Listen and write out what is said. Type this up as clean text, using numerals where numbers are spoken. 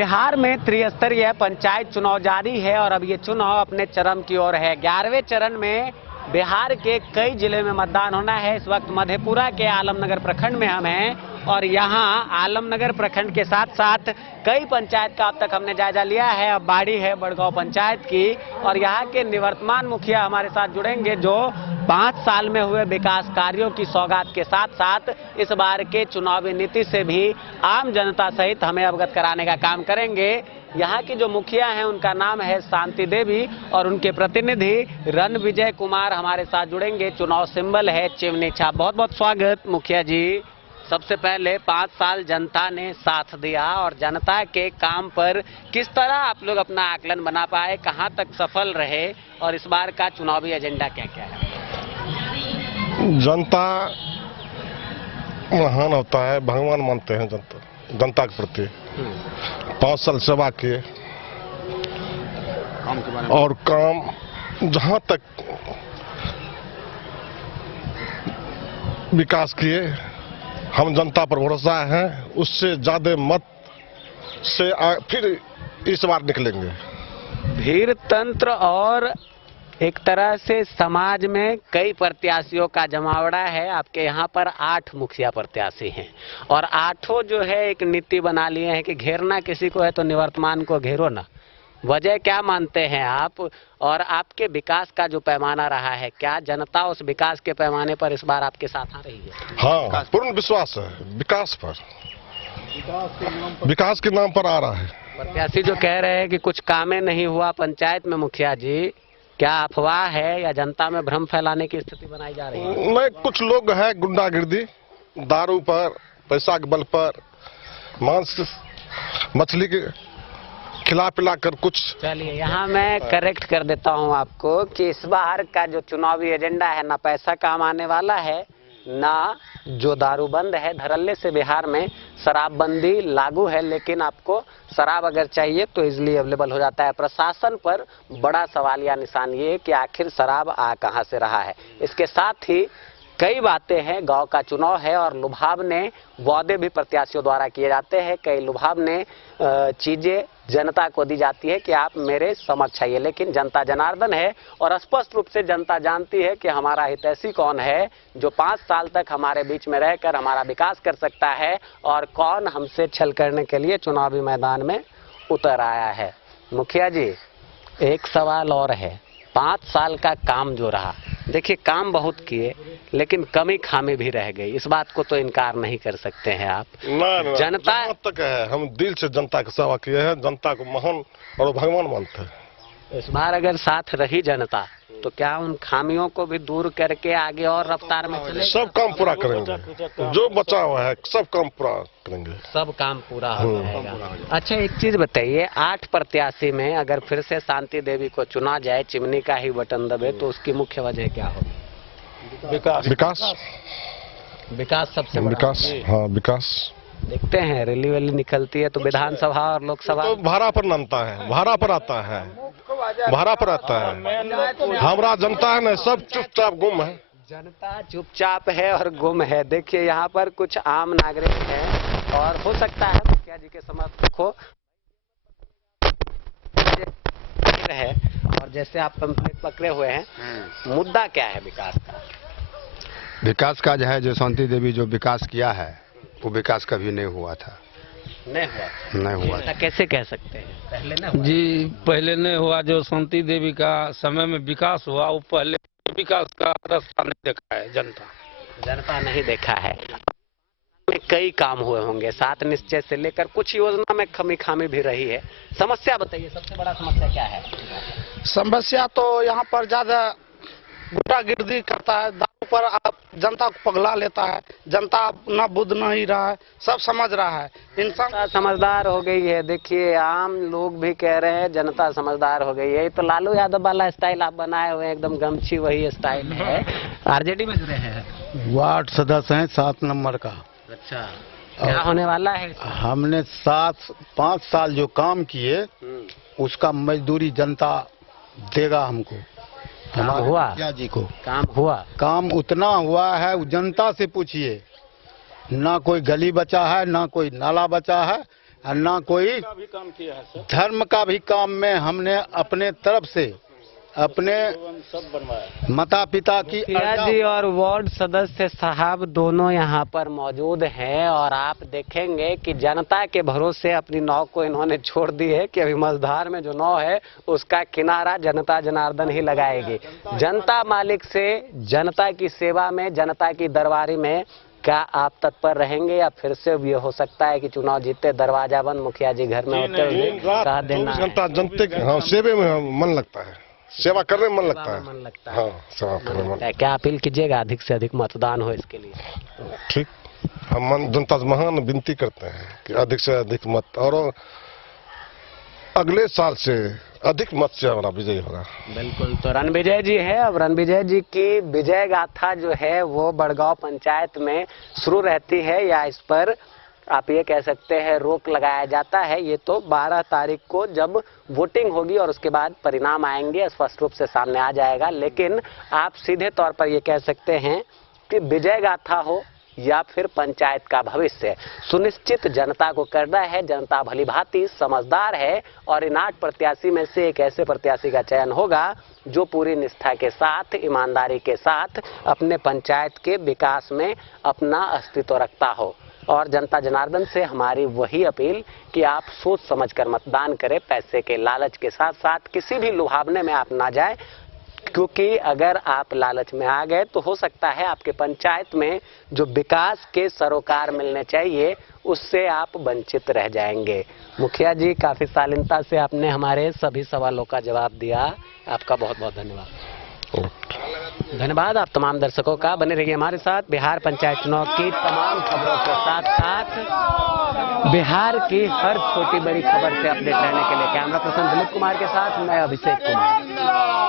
बिहार में त्रिस्तरीय पंचायत चुनाव जारी है और अब ये चुनाव अपने चरम की ओर है। 11वें चरण में बिहार के कई जिले में मतदान होना है। इस वक्त मधेपुरा के आलमनगर प्रखंड में हम हैं और यहाँ आलमनगर प्रखंड के साथ साथ कई पंचायत का अब तक हमने जायजा लिया है। अब बारी है बड़गांव पंचायत की और यहाँ के निवर्तमान मुखिया हमारे साथ जुड़ेंगे जो 5 साल में हुए विकास कार्यों की सौगात के साथ साथ इस बार के चुनावी नीति से भी आम जनता सहित हमें अवगत कराने का काम करेंगे। यहाँ की जो मुखिया हैं उनका नाम है शांति देवी और उनके प्रतिनिधि रणविजय कुमार हमारे साथ जुड़ेंगे। चुनाव सिंबल है चिमनी छाप। बहुत बहुत स्वागत मुखिया जी। सबसे पहले 5 साल जनता ने साथ दिया और जनता के काम पर किस तरह आप लोग अपना आकलन बना पाए, कहां तक सफल रहे और इस बार का चुनावी एजेंडा क्या क्या है? जनता महान होता है, भगवान मानते हैं जनता के प्रति। 5 साल सेवा किए और काम जहां तक विकास किए, हम जनता पर भरोसा है। उससे ज्यादा मत से फिर इस बार निकलेंगे। भीड़ तंत्र और एक तरह से समाज में कई प्रत्याशियों का जमावड़ा है। आपके यहाँ पर 8 मुखिया प्रत्याशी हैं और 8 जो है एक नीति बना लिए हैं कि घेरना किसी को है तो निवर्तमान को घेरो ना। वजह क्या मानते हैं आप और आपके विकास का जो पैमाना रहा है, क्या जनता उस विकास के पैमाने पर इस बार आपके साथ आ रही है? हाँ, पूर्ण विश्वास है विकास पर। विकास के नाम पर आ रहा है। प्रत्याशी जो कह रहे हैं कि कुछ कामें नहीं हुआ पंचायत में, मुखिया जी क्या अफवाह है या जनता में भ्रम फैलाने की स्थिति बनाई जा रही है? नहीं, कुछ लोग हैं गुंडागिर्दी, दारू पर, पैसा के बल पर, मांस मछली के खिला पिला कर कुछ। चलिए यहाँ मैं करेक्ट कर देता हूँ आपको कि इस बार का जो चुनावी एजेंडा है ना पैसा काम आने वाला है ना जो दारूबंद है। धड़ल्ले से बिहार में शराबबंदी लागू है लेकिन आपको शराब अगर चाहिए तो इजीली अवेलेबल हो जाता है। प्रशासन पर बड़ा सवालिया निशान ये कि आखिर शराब आ कहां से रहा है। इसके साथ ही कई बातें हैं, गांव का चुनाव है और लुभावने वादे भी प्रत्याशियों द्वारा किए जाते हैं। कई लुभावने चीजें जनता को दी जाती है कि आप मेरे समक्ष आइए, लेकिन जनता जनार्दन है और स्पष्ट रूप से जनता जानती है कि हमारा हितैषी कौन है जो 5 साल तक हमारे बीच में रहकर हमारा विकास कर सकता है और कौन हमसे छल करने के लिए चुनावी मैदान में उतर आया है। मुखिया जी एक सवाल और है, 5 साल का काम जो रहा, देखिए काम बहुत किए लेकिन कमी खामी भी रह गई, इस बात को तो इनकार नहीं कर सकते हैं आप। ना, जनता तक है, हम दिल से जनता की सेवा किए हैं, जनता को महान और भगवान मानते हैं। इस बार अगर साथ रही जनता तो क्या उन खामियों को भी दूर करके आगे और रफ्तार में चले? सब काम पूरा करेंगे, जो बचा हुआ है सब काम पूरा करेंगे। सब काम पूरा हो जाएगा। अच्छा एक चीज बताइए, 8 प्रत्याशी में अगर फिर से शांति देवी को चुना जाए, चिमनी का ही बटन दबे तो उसकी मुख्य वजह क्या होगी? विकास विकास सबसे बड़ा। विकास, हाँ विकास। देखते हैं रैली वैली निकलती है तो विधानसभा और लोकसभा तो भाड़ा पर नामता है, भाड़ा पर आता है, भाड़ा पर आता है। हमारा जनता है ना सब चुपचाप गुम है। जनता चुपचाप है और गुम है। देखिए यहाँ पर कुछ आम नागरिक हैं और हो सकता है मुखिया जी के समर्थक हो है और जैसे आप पंपलेट पकड़े हुए हैं, मुद्दा क्या है विकास का? विकास का जो है, जो शांति देवी जो विकास किया है वो विकास कभी नहीं हुआ था। नहीं हुआ था। कैसे कह सकते हैं पहले ना हुआ? जी पहले नहीं हुआ। जो शांति देवी का समय में विकास हुआ वो पहले विकास का रास्ता नहीं देखा है जनता नहीं देखा है। कई काम हुए होंगे, 7 निश्चय से लेकर कुछ योजना में कमी खामी भी रही है। समस्या बताइए, सबसे बड़ा समस्या क्या है? समस्या तो यहाँ पर ज्यादा गुंडागिर्दी करता है, दारू पर आप जनता को पगला लेता है। जनता ना बुद्ध नहीं रहा है, सब समझ रहा है। इंसान समझदार हो गई है। देखिए आम लोग भी कह रहे हैं जनता समझदार हो गई है। ये तो लालू यादव वाला स्टाइल आप बनाए हुए हैं, एकदम गमछी वही स्टाइल है। आरजेडी में जुड़े हैं, वार्ड सदस्य हैं 7 नंबर का। अच्छा क्या होने वाला है? हमने 5 साल जो काम किए उसका मजदूरी जनता देगा हमको। काम हुआ? मुखिया जी को काम हुआ? काम उतना हुआ है, जनता से पूछिए। ना कोई गली बचा है, ना कोई नाला बचा है, और ना कोई धर्म का भी काम में हमने अपने तरफ से अपने माता पिता की मुखिया जी और वार्ड सदस्य साहब दोनों यहाँ पर मौजूद हैं और आप देखेंगे कि जनता के भरोसे अपनी नाव को इन्होंने छोड़ दी है कि अभी मझधार में जो नाव है उसका किनारा जनता जनार्दन ही लगाएगी। जनता मालिक से जनता की सेवा में, जनता की दरबारी में क्या आप तत्पर रहेंगे या फिर से ये हो सकता है कि चुनाव जीते दरवाजा बंद, मुखिया जी घर में होते हुए कह देना है? जनता जनते सेवे में मन लगता है, सेवा करने में मन लगता है। मन लगता है। हाँ, सेवा करने में मन। क्या अपील कीजिएगा अधिक से अधिक मतदान हो इसके लिए? ठीक, हम जनता से महान विनती करते हैं कि अधिक से अधिक मत और अगले साल से अधिक मत से हमारा विजय होगा। बिल्कुल। तो रणविजय जी है, अब रणविजय जी की विजय गाथा जो है वो बड़गांव पंचायत में शुरू रहती है या इस पर आप ये कह सकते हैं रोक लगाया जाता है, ये तो 12 तारीख को जब वोटिंग होगी और उसके बाद परिणाम आएंगे स्पष्ट रूप से सामने आ जाएगा। लेकिन आप सीधे तौर पर ये कह सकते हैं कि विजय गाथा हो या फिर पंचायत का भविष्य सुनिश्चित जनता को करना है। जनता भली भांति समझदार है और इन 8 प्रत्याशी में से एक ऐसे प्रत्याशी का चयन होगा जो पूरी निष्ठा के साथ, ईमानदारी के साथ अपने पंचायत के विकास में अपना अस्तित्व रखता हो। और जनता जनार्दन से हमारी वही अपील कि आप सोच समझकर मतदान करें, पैसे के लालच के साथ साथ किसी भी लुभावने में आप ना जाएं, क्योंकि अगर आप लालच में आ गए तो हो सकता है आपके पंचायत में जो विकास के सरोकार मिलने चाहिए उससे आप वंचित रह जाएंगे। मुखिया जी, काफी शालीनता से आपने हमारे सभी सवालों का जवाब दिया, आपका बहुत बहुत धन्यवाद। धन्यवाद आप तमाम दर्शकों का। बने रहिए हमारे साथ बिहार पंचायत चुनाव की तमाम खबरों के साथ साथ बिहार की हर छोटी बड़ी खबर से अपडेट रहने के लिए कैमरा पर्सन दिलीप कुमार के साथ मैं अभिषेक कुमार।